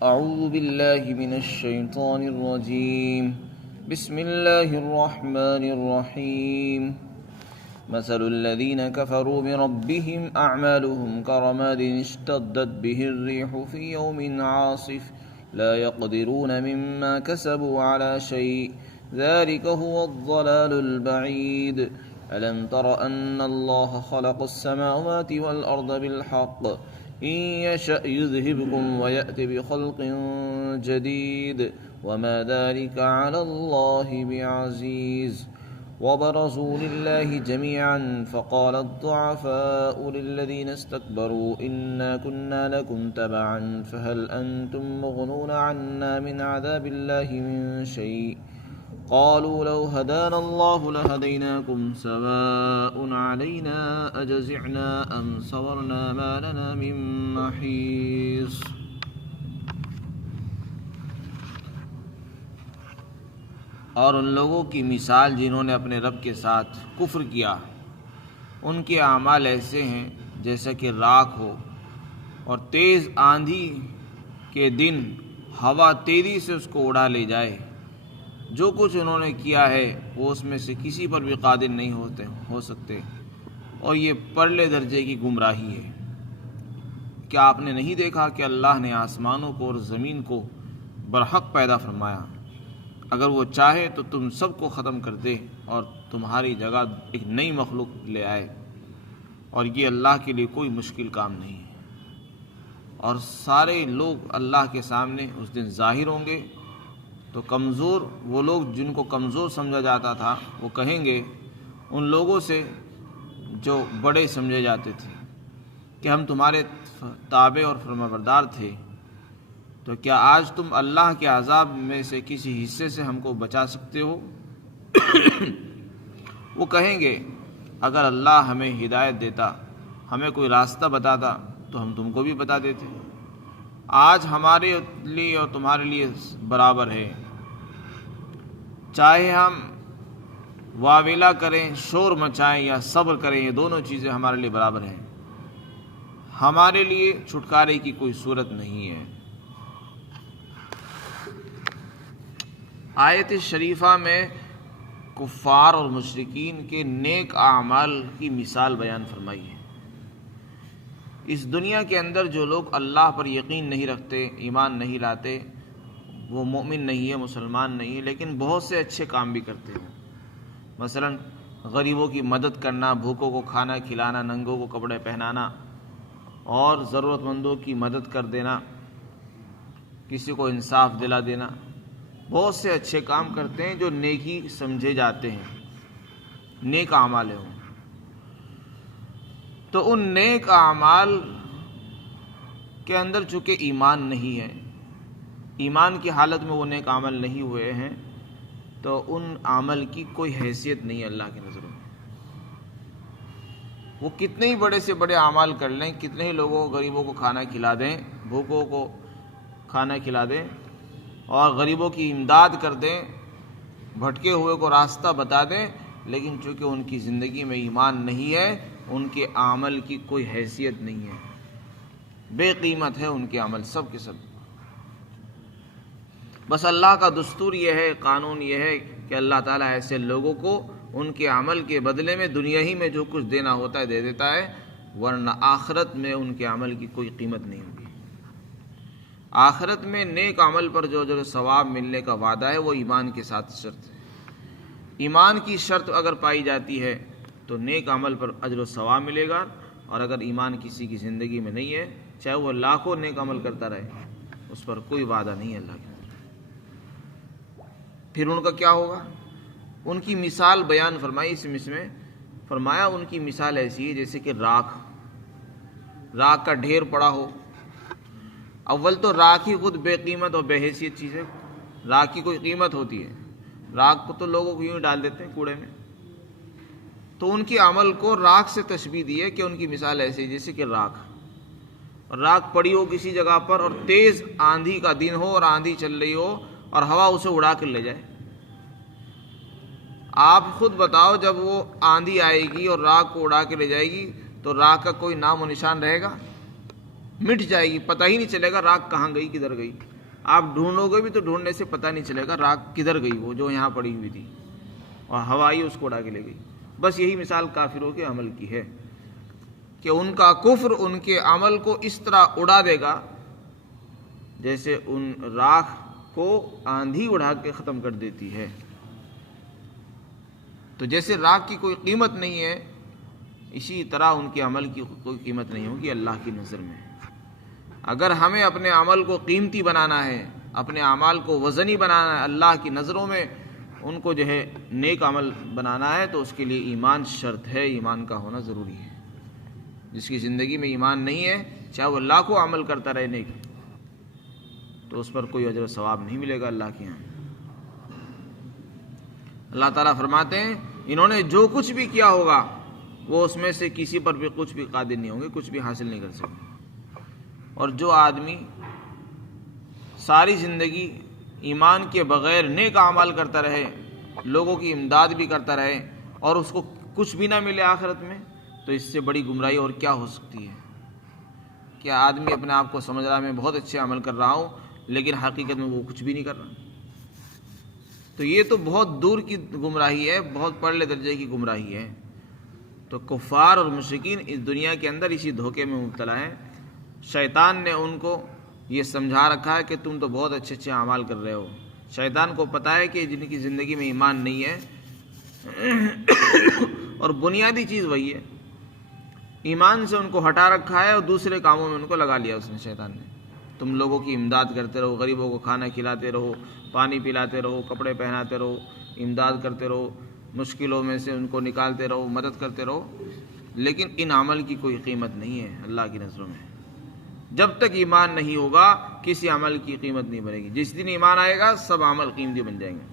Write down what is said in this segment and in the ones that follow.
أعوذ بالله من الشيطان الرجيم. بسم الله الرحمن الرحيم. مثل الذين كفروا بربهم أعمالهم كرماد اشتدت به الريح في يوم عاصف لا يقدرون مما كسبوا على شيء ذلك هو الضلال البعيد. ألم تر أن الله خلق السماوات والأرض بالحق إن يشأ يذهبكم ويأت بخلق جديد وما ذلك على الله بعزيز. وبرزوا لله جميعا فقال الضعفاء للذين استكبروا إنا كنا لكم تبعا فهل أنتم مغنون عنا من عذاب الله من شيء قالوا لو هدانا الله لهديناكم سواء علينا أجزعنا أم صبرنا ما لنا من محيص. اور ان لوگوں کی مثال جنہوں نے اپنے رب کے ساتھ کفر کیا، ان کے اعمال ایسے ہیں جیسا کہ راکھ ہو اور تیز آندھی کے دن ہوا تیزی سے اس کو اڑا لے جائے. جو کچھ انہوں نے کیا ہے وہ اس میں سے کسی پر بھی قادر نہیں ہو سکتے، اور یہ پرلے درجے کی گمراہی ہے. کیا آپ نے نہیں دیکھا کہ اللہ نے آسمانوں کو اور زمین کو برحق پیدا فرمایا؟ اگر وہ چاہے تو تم سب کو ختم کر دے اور تمہاری جگہ ایک نئی مخلوق لے آئے، اور یہ اللہ کے لیے کوئی مشکل کام نہیں ہے. اور سارے لوگ اللہ کے سامنے اس دن ظاہر ہوں گے تو کمزور، وہ لوگ جن کو کمزور سمجھا جاتا تھا وہ کہیں گے ان لوگوں سے جو بڑے سمجھے جاتے تھے کہ ہم تمہارے تابع اور فرمانبردار تھے، تو کیا آج تم اللہ کے عذاب میں سے کسی حصے سے ہم کو بچا سکتے ہو؟ وہ کہیں گے اگر اللہ ہمیں ہدایت دیتا، ہمیں کوئی راستہ بتاتا تو ہم تم کو بھی بتا دیتے. آج ہمارے لیے اور تمہارے لیے برابر ہے، چاہے ہم واویلا کریں، شور مچائیں یا صبر کریں، یہ دونوں چیزیں ہمارے لیے برابر ہیں. ہمارے لیے چھٹکارے کی کوئی صورت نہیں ہے. آیت شریفہ میں کفار اور مشرکین کے نیک اعمال کی مثال بیان فرمائی ہے. اس دنیا کے اندر جو لوگ اللہ پر یقین نہیں رکھتے، ایمان نہیں لاتے، وہ مومن نہیں ہے، مسلمان نہیں ہے، لیکن بہت سے اچھے کام بھی کرتے ہیں. مثلا غریبوں کی مدد کرنا، بھوکوں کو کھانا کھلانا، ننگوں کو کپڑے پہنانا اور ضرورت مندوں کی مدد کر دینا، کسی کو انصاف دلا دینا. بہت سے اچھے کام کرتے ہیں جو نیکی سمجھے جاتے ہیں، نیک اعمال ہیں. تو ان نیک اعمال کے اندر چونکہ ایمان نہیں ہے، ایمان کی حالت میں وہ نیک عمل نہیں ہوئے ہیں، تو ان عمل کی کوئی حیثیت نہیں ہے اللہ کی نظروں میں. وہ کتنے ہی بڑے سے بڑے اعمال کر لیں، کتنے ہی لوگوں کو، غریبوں کو کھانا کھلا دیں، بھوکوں کو کھانا کھلا دیں اور غریبوں کی امداد کر دیں، بھٹکے ہوئے کو راستہ بتا دیں، لیکن چونکہ ان کی زندگی میں ایمان نہیں ہے، ان کے عمل کی کوئی حیثیت نہیں ہے، بے قیمت ہے ان کے عمل سب کے سب. بس اللہ کا دستور یہ ہے، قانون یہ ہے کہ اللہ تعالیٰ ایسے لوگوں کو ان کے عمل کے بدلے میں دنیا ہی میں جو کچھ دینا ہوتا ہے دے دیتا ہے، ورنہ آخرت میں ان کے عمل کی کوئی قیمت نہیں ہوگی. آخرت میں نیک عمل پر جو ثواب ملنے کا وعدہ ہے وہ ایمان کے ساتھ شرط ہے. ایمان کی شرط اگر پائی جاتی ہے تو نیک عمل پر اجر و ثواب ملے گا، اور اگر ایمان کسی کی زندگی میں نہیں ہے، چاہے وہ لاکھوں نیک عمل کرتا رہے، اس پر کوئی وعدہ نہیں ہے اللہ کے. پھر ان کا کیا ہوگا؟ ان کی مثال بیان فرمائی اس میں فرمایا ان کی مثال ایسی ہے جیسے کہ راکھ کا ڈھیر پڑا ہو. اول تو راکھ ہی خود بے قیمت اور بے حیثیت چیز ہے. راکھ کی کوئی قیمت ہوتی ہے؟ راکھ کو تو لوگوں کو یوں ہی ڈال دیتے ہیں کوڑے میں. تو ان کے عمل کو راکھ سے تشبیہ دی ہے کہ ان کی مثال ایسی ہے جیسے کہ راکھ پڑی ہو کسی جگہ پر، اور تیز آندھی کا دن ہو اور آندھی چل رہی ہو اور ہوا اسے اڑا کر لے جائے. آپ خود بتاؤ، جب وہ آندھی آئے گی اور راکھ کو اڑا کے لے جائے گی تو راکھ کا کوئی نام و نشان رہے گا؟ مٹ جائے گی، پتہ ہی نہیں چلے گا راکھ کہاں گئی، کدھر گئی۔ آپ ڈھونڈو گے بھی تو ڈھونڈنے سے پتہ نہیں چلے گا راکھ کدھر گئی، وہ جو یہاں پڑی ہوئی تھی اور ہوا آئی اس کو اڑا کے لے گئی۔ بس یہی مثال کافروں کے عمل کی ہے کہ ان کا کفر ان کے عمل کو اس طرح اڑا دے گا جیسے ان راکھ کو آندھی اڑا کے ختم کر دیتی ہے۔ تو جیسے راکھ کی کوئی قیمت نہیں ہے، اسی طرح ان کے عمل کی کوئی قیمت نہیں ہوگی اللہ کی نظر میں۔ اگر ہمیں اپنے عمل کو قیمتی بنانا ہے، اپنے اعمال کو وزنی بنانا ہے، اللہ کی نظروں میں ان کو جو ہے نیک عمل بنانا ہے، تو اس کے لیے ایمان شرط ہے، ایمان کا ہونا ضروری ہے۔ جس کی زندگی میں ایمان نہیں ہے، چاہے وہ لاکھوں عمل کرتا رہے نیک، تو اس پر کوئی اجر و ثواب نہیں ملے گا اللہ کے یہاں۔ اللہ تعالیٰ فرماتے ہیں انہوں نے جو کچھ بھی کیا ہوگا وہ اس میں سے کسی پر بھی کچھ بھی قادر نہیں ہوں گے، کچھ بھی حاصل نہیں کر سکیں۔ اور جو آدمی ساری زندگی ایمان کے بغیر نیک اعمال کرتا رہے، لوگوں کی امداد بھی کرتا رہے، اور اس کو کچھ بھی نہ ملے آخرت میں، تو اس سے بڑی گمراہی اور کیا ہو سکتی ہے؟ کیا آدمی اپنے آپ کو سمجھ رہا ہے میں بہت اچھے عمل کر رہا ہوں، لیکن حقیقت میں وہ کچھ بھی نہیں کر رہا؟ تو یہ تو بہت دور کی گمراہی ہے، بہت پرلے درجے کی گمراہی ہے۔ تو کفار اور مشرکین اس دنیا کے اندر اسی دھوکے میں مبتلا ہیں۔ شیطان نے ان کو یہ سمجھا رکھا ہے کہ تم تو بہت اچھے اچھے اعمال کر رہے ہو۔ شیطان کو پتہ ہے کہ جن کی زندگی میں ایمان نہیں ہے اور بنیادی چیز وہی ہے، ایمان سے ان کو ہٹا رکھا ہے اور دوسرے کاموں میں ان کو لگا لیا اس نے، شیطان نے۔ تم لوگوں کی امداد کرتے رہو، غریبوں کو کھانا کھلاتے رہو، پانی پلاتے رہو، کپڑے پہناتے رہو، امداد کرتے رہو، مشکلوں میں سے ان کو نکالتے رہو، مدد کرتے رہو، لیکن ان عمل کی کوئی قیمت نہیں ہے اللہ کی نظروں میں۔ جب تک ایمان نہیں ہوگا کسی عمل کی قیمت نہیں بنے گی، جس دن ایمان آئے گا سب عمل قیمتی بن جائیں گے۔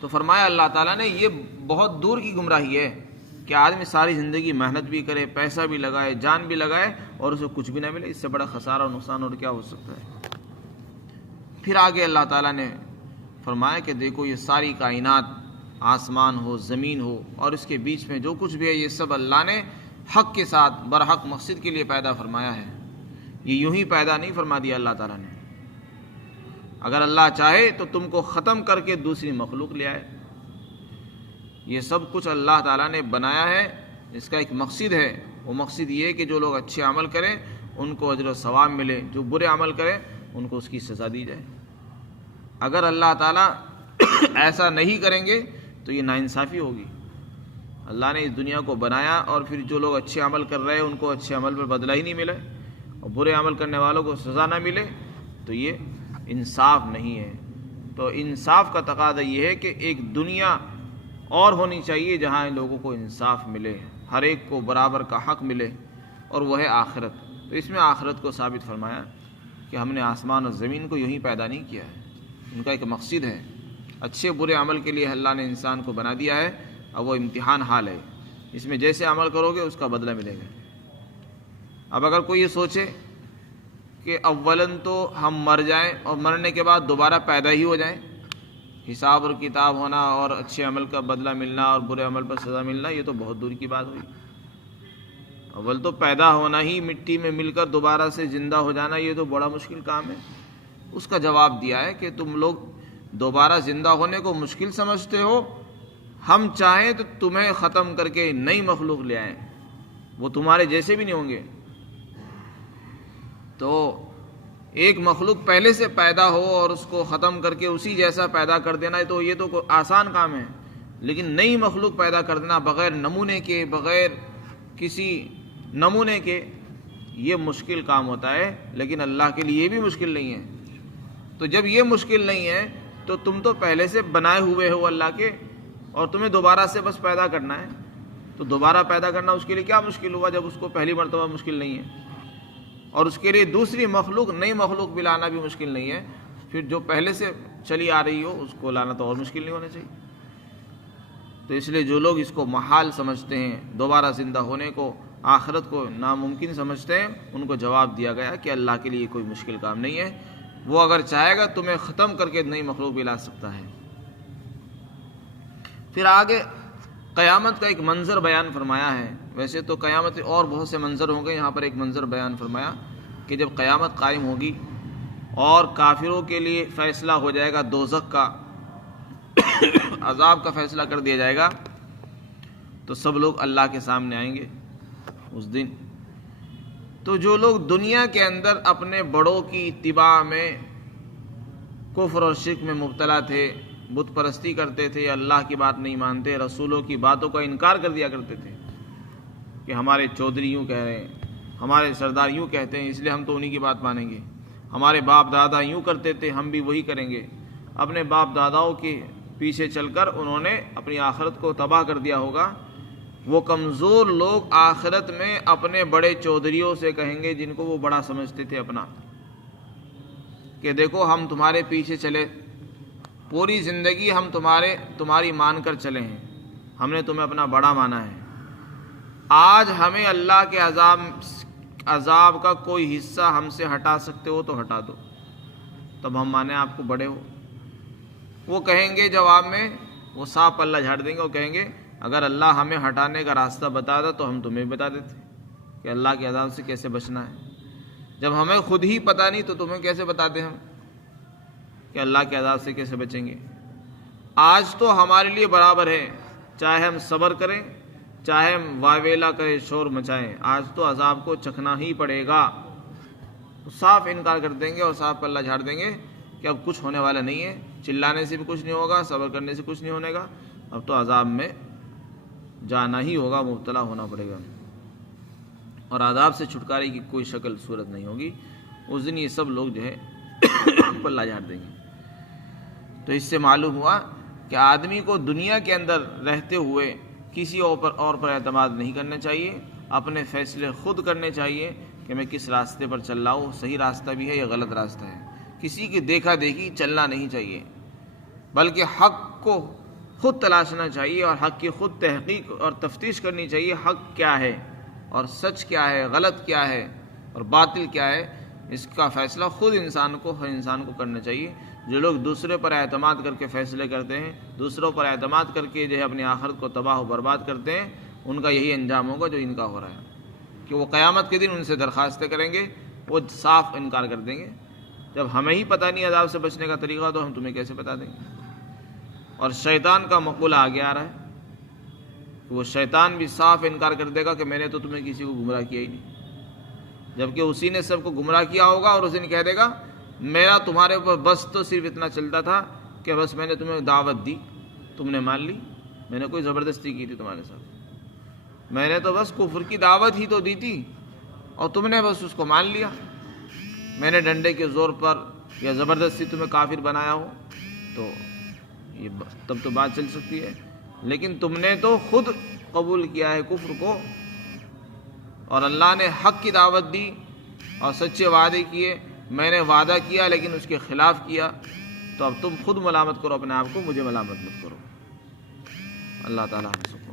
تو فرمایا اللہ تعالیٰ نے یہ بہت دور کی گمراہی ہے کہ آدمی ساری زندگی محنت بھی کرے، پیسہ بھی لگائے، جان بھی لگائے، اور اسے کچھ بھی نہ ملے۔ اس سے بڑا خسارہ اور نقصان اور کیا ہو سکتا ہے؟ پھر آگے اللہ تعالیٰ نے فرمایا کہ دیکھو یہ ساری کائنات، آسمان ہو، زمین ہو، اور اس کے بیچ میں جو کچھ بھی ہے، یہ سب اللہ نے حق کے ساتھ برحق مقصد کے لیے پیدا فرمایا ہے۔ یہ یوں ہی پیدا نہیں فرما دیا اللہ تعالیٰ نے۔ اگر اللہ چاہے تو تم کو ختم کر کے دوسری مخلوق لے آئے۔ یہ سب کچھ اللہ تعالیٰ نے بنایا ہے، اس کا ایک مقصد ہے۔ وہ مقصد یہ ہے کہ جو لوگ اچھے عمل کریں ان کو اجر و ثواب ملے، جو برے عمل کریں ان کو اس کی سزا دی جائے۔ اگر اللہ تعالیٰ ایسا نہیں کریں گے تو یہ ناانصافی ہوگی۔ اللہ نے اس دنیا کو بنایا اور پھر جو لوگ اچھے عمل کر رہے ہیں ان کو اچھے عمل پر بدلہ ہی نہیں ملے، اور برے عمل کرنے والوں کو سزا نہ ملے، تو یہ انصاف نہیں ہے۔ تو انصاف کا تقاضا یہ ہے کہ ایک دنیا اور ہونی چاہیے جہاں لوگوں کو انصاف ملے، ہر ایک کو برابر کا حق ملے، اور وہ ہے آخرت۔ تو اس میں آخرت کو ثابت فرمایا کہ ہم نے آسمان اور زمین کو یوں ہی پیدا نہیں کیا ہے، ان کا ایک مقصد ہے۔ اچھے برے عمل کے لیے اللہ نے انسان کو بنا دیا ہے، اب وہ امتحان حال ہے، اس میں جیسے عمل کرو گے اس کا بدلہ ملے گا۔ اب اگر کوئی یہ سوچے کہ اولاً تو ہم مر جائیں اور مرنے کے بعد دوبارہ پیدا ہی ہو جائیں، حساب اور کتاب ہونا اور اچھے عمل کا بدلہ ملنا اور برے عمل پر سزا ملنا، یہ تو بہت دور کی بات ہوئی۔ اول تو پیدا ہونا ہی، مٹی میں مل کر دوبارہ سے زندہ ہو جانا، یہ تو بڑا مشکل کام ہے۔ اس کا جواب دیا ہے کہ تم لوگ دوبارہ زندہ ہونے کو مشکل سمجھتے ہو، ہم چاہیں تو تمہیں ختم کر کے نئی مخلوق لے آئیں، وہ تمہارے جیسے بھی نہیں ہوں گے۔ تو ایک مخلوق پہلے سے پیدا ہو اور اس کو ختم کر کے اسی جیسا پیدا کر دینا، تو یہ تو آسان کام ہے، لیکن نئی مخلوق پیدا کر دینا بغیر نمونے کے، بغیر کسی نمونے کے، یہ مشکل کام ہوتا ہے، لیکن اللہ کے لیے یہ بھی مشکل نہیں ہے۔ تو جب یہ مشکل نہیں ہے تو تم تو پہلے سے بنائے ہوئے ہو اللہ کے، اور تمہیں دوبارہ سے بس پیدا کرنا ہے، تو دوبارہ پیدا کرنا اس کے لیے کیا مشکل ہوا جب اس کو پہلی مرتبہ مشکل نہیں ہے، اور اس کے لیے دوسری مخلوق، نئی مخلوق بھی لانا بھی مشکل نہیں ہے، پھر جو پہلے سے چلی آ رہی ہو اس کو لانا تو اور مشکل نہیں ہونا چاہیے۔ تو اس لیے جو لوگ اس کو محال سمجھتے ہیں، دوبارہ زندہ ہونے کو، آخرت کو ناممکن سمجھتے ہیں، ان کو جواب دیا گیا کہ اللہ کے لیے کوئی مشکل کام نہیں ہے، وہ اگر چاہے گا تمہیں ختم کر کے نئی مخلوق بھی لا سکتا ہے۔ پھر آگے قیامت کا ایک منظر بیان فرمایا ہے. ویسے تو قیامت اور بہت سے منظر ہوں گے، یہاں پر ایک منظر بیان فرمایا کہ جب قیامت قائم ہوگی اور کافروں کے لیے فیصلہ ہو جائے گا، دوزخ کا عذاب کا فیصلہ کر دیا جائے گا، تو سب لوگ اللہ کے سامنے آئیں گے اس دن. تو جو لوگ دنیا کے اندر اپنے بڑوں کی اتباع میں کفر اور شرک میں مبتلا تھے، بت پرستی کرتے تھے، اللہ کی بات نہیں مانتے، رسولوں کی باتوں کا انکار کر دیا کرتے تھے کہ ہمارے چودھری یوں کہہ رہے ہیں، ہمارے سردار یوں کہتے ہیں، اس لیے ہم تو انہی کی بات مانیں گے، ہمارے باپ دادا یوں کرتے تھے، ہم بھی وہی کریں گے. اپنے باپ داداؤں کے پیچھے چل کر انہوں نے اپنی آخرت کو تباہ کر دیا ہوگا. وہ کمزور لوگ آخرت میں اپنے بڑے چودھریوں سے کہیں گے، جن کو وہ بڑا سمجھتے تھے اپنا، کہ دیکھو ہم تمہارے پیچھے چلے، پوری زندگی ہم تمہاری مان کر چلے ہیں، ہم نے تمہیں اپنا بڑا مانا ہے، آج ہمیں اللہ کے عذاب کا کوئی حصہ ہم سے ہٹا سکتے ہو تو ہٹا دو، تب ہم مانیں آپ کو بڑے ہو. وہ کہیں گے جواب میں، وہ صاف پلہ جھاڑ دیں گے، وہ کہیں گے اگر اللہ ہمیں ہٹانے کا راستہ بتاتا تو ہم تمہیں بتا دیتے کہ اللہ کے عذاب سے کیسے بچنا ہے. جب ہمیں خود ہی پتہ نہیں تو تمہیں کیسے بتاتے ہم کہ اللہ کے عذاب سے کیسے بچیں گے. آج تو ہمارے لیے برابر ہے، چاہے ہم صبر کریں، چاہے ہم واویلا کریں، شور مچائیں، آج تو عذاب کو چکھنا ہی پڑے گا. صاف انکار کر دیں گے اور صاف پلہ جھاڑ دیں گے کہ اب کچھ ہونے والا نہیں ہے، چلانے سے بھی کچھ نہیں ہوگا، صبر کرنے سے کچھ نہیں ہونے گا، اب تو عذاب میں جانا ہی ہوگا، مبتلا ہونا پڑے گا، اور عذاب سے چھٹکارے کی کوئی شکل صورت نہیں ہوگی. اس دن یہ سب لوگ جو ہے پلہ جھاڑ دیں گے. تو اس سے معلوم ہوا کہ آدمی کو دنیا کے اندر رہتے ہوئے کسی اور پر اعتماد نہیں کرنا چاہیے، اپنے فیصلے خود کرنے چاہیے کہ میں کس راستے پر چل رہا ہوں، صحیح راستہ بھی ہے یا غلط راستہ ہے. کسی کی دیکھا دیکھی چلنا نہیں چاہیے، بلکہ حق کو خود تلاشنا چاہیے اور حق کی خود تحقیق اور تفتیش کرنی چاہیے. حق کیا ہے اور سچ کیا ہے، غلط کیا ہے اور باطل کیا ہے، اس کا فیصلہ خود ہر انسان کو کرنا چاہیے. جو لوگ دوسرے پر اعتماد کر کے فیصلے کرتے ہیں، دوسروں پر اعتماد کر کے جو ہے اپنی آخرت کو تباہ و برباد کرتے ہیں، ان کا یہی انجام ہوگا جو ان کا ہو رہا ہے، کہ وہ قیامت کے دن ان سے درخواستیں کریں گے، وہ صاف انکار کر دیں گے. جب ہمیں ہی پتہ نہیں عذاب سے بچنے کا طریقہ تو ہم تمہیں کیسے بتا دیں گے. اور شیطان کا مقولہ آگے آ رہا ہے کہ وہ شیطان بھی صاف انکار کر دے گا کہ میں نے تو تمہیں کسی کو گمراہ کیا ہی نہیں، جبکہ اسی نے سب کو گمراہ کیا ہوگا، اور اس دن کہہ دے گا میرا تمہارے اوپر بس تو صرف اتنا چلتا تھا کہ بس میں نے تمہیں دعوت دی، تم نے مان لی، میں نے کوئی زبردستی کی تھی تمہارے ساتھ، میں نے تو بس کفر کی دعوت ہی تو دی تھی اور تم نے بس اس کو مان لیا، میں نے ڈنڈے کے زور پر یا زبردستی تمہیں کافر بنایا ہو تو یہ تب تو بات چل سکتی ہے، لیکن تم نے تو خود قبول کیا ہے کفر کو، اور اللہ نے حق کی دعوت دی اور سچے وعدے کیے، میں نے وعدہ کیا لیکن اس کے خلاف کیا، تو اب تم خود ملامت کرو اپنے آپ کو، مجھے ملامت مت کرو. اللہ تعالیٰ ہم سب کو